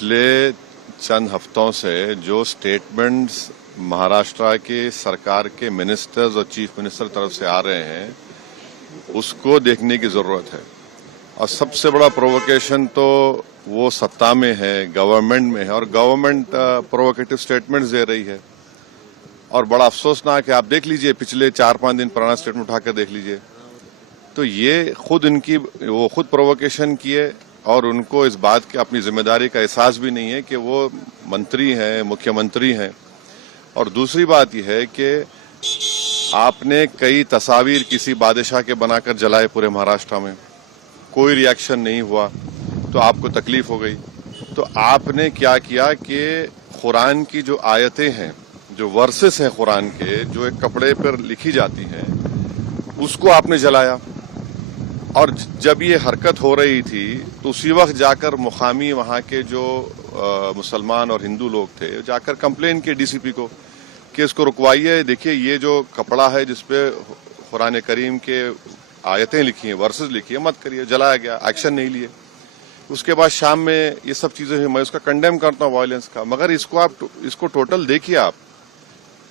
पिछले चंद हफ्तों से जो स्टेटमेंट्स महाराष्ट्र के सरकार के मिनिस्टर्स और चीफ मिनिस्टर तरफ से आ रहे हैं उसको देखने की जरूरत है। और सबसे बड़ा प्रोवोकेशन तो वो सत्ता में है, गवर्नमेंट में है, और गवर्नमेंट प्रोवोकेटिव स्टेटमेंट्स दे रही है। और बड़ा अफसोसनाक है, आप देख लीजिए पिछले 4-5 दिन पुराना स्टेटमेंट उठाकर देख लीजिए, तो ये वो खुद प्रोवोकेशन किए और उनको इस बात की अपनी जिम्मेदारी का एहसास भी नहीं है कि वो मंत्री हैं, मुख्यमंत्री हैं। और दूसरी बात यह है कि आपने कई तस्वीर किसी बादशाह के बनाकर जलाए पूरे महाराष्ट्र में, कोई रिएक्शन नहीं हुआ, तो आपको तकलीफ हो गई। तो आपने क्या किया कि कुरान की जो आयतें हैं, जो वर्सेस हैं कुरान के, जो एक कपड़े पर लिखी जाती हैं, उसको आपने जलाया। और जब ये हरकत हो रही थी तो उसी वक्त जाकर मुकामी वहां के जो मुसलमान और हिंदू लोग थे जाकर कंप्लेन किए डीसीपी को कि इसको रुकवाइए, देखिए ये जो कपड़ा है जिसपे कुरान करीम के आयतें लिखी हैं, वर्सेस लिखी है, मत करिए। जलाया गया, एक्शन नहीं लिए। उसके बाद शाम में ये सब चीजें हुई। मैं उसका कंडेम करता हूँ वायलेंस का, मगर इसको टोटल देखिए आप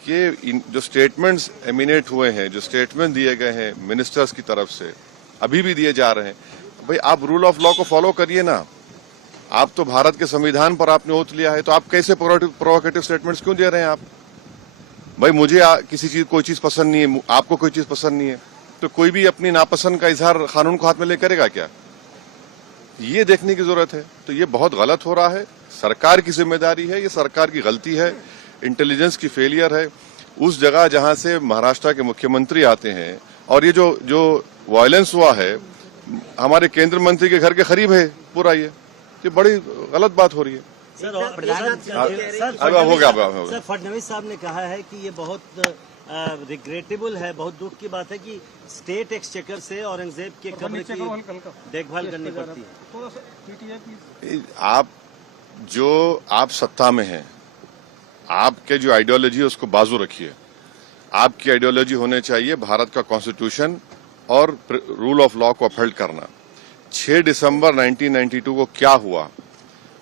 कि जो स्टेटमेंट्स एमिनेट हुए हैं, जो स्टेटमेंट दिए गए हैं मिनिस्टर्स की तरफ से, अभी भी दिए जा रहे हैं, भाई आप रूल ऑफ लॉ को फॉलो करिए ना। आप तो भारत के संविधान पर आपने ओथ लिया है, तो आप कैसे प्रोवोकेटिव स्टेटमेंट्स क्यों दे रहे हैं आप? भाई मुझे किसी चीज कोई चीज पसंद नहीं है, आपको कोई चीज पसंद नहीं है, तो कोई भी अपनी नापसंद का इजहार कानून को हाथ में ले करेगा क्या? ये देखने की जरूरत है। तो ये बहुत गलत हो रहा है, सरकार की जिम्मेदारी है, ये सरकार की गलती है, इंटेलिजेंस की फेलियर है। उस जगह जहां से महाराष्ट्र के मुख्यमंत्री आते हैं, और ये जो वायलेंस हुआ है हमारे केंद्रीय मंत्री के घर के करीब है पूरा, ये बड़ी गलत बात हो रही है। सर, हो गया। सर, फडणवीस साहब ने कहा है कि ये बहुत रिग्रेटेबल है, बहुत दुख की बात है कि स्टेट एक्सचेकर से औरंगजेब के कब्र की देखभाल करनी पड़ती है। आप सत्ता में हैं, आपके जो आइडियोलॉजी है उसको बाजू रखिए। आपकी आइडियोलॉजी होने चाहिए भारत का कॉन्स्टिट्यूशन और रूल ऑफ लॉ को अपहोल्ड करना। 6 दिसंबर 1992 को क्या हुआ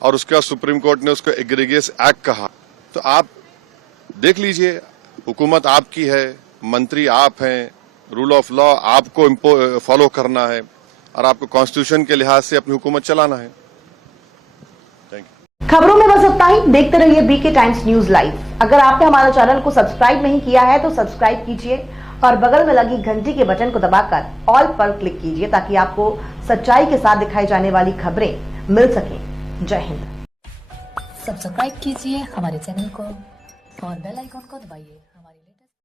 और उसके बाद सुप्रीम कोर्ट ने उसको एग्रीगियस एक्ट कहा, तो आप देख लीजिए, हुकूमत आपकी है, मंत्री आप हैं, रूल ऑफ लॉ आपको फॉलो करना है और आपको कॉन्स्टिट्यूशन के लिहाज से अपनी हुकूमत चलाना है। Thank you. खबरों में बस इतना ही। देखते रहिए बीके टाइम्स न्यूज लाइव। अगर आपने हमारे चैनल को सब्सक्राइब नहीं किया है तो सब्सक्राइब कीजिए और बगल में लगी घंटी के बटन को दबाकर ऑल पर क्लिक कीजिए ताकि आपको सच्चाई के साथ दिखाई जाने वाली खबरें मिल सकें। जय हिंद। सब्सक्राइब कीजिए हमारे चैनल को और बेल आइकन को दबाइए हमारी लेटेस्ट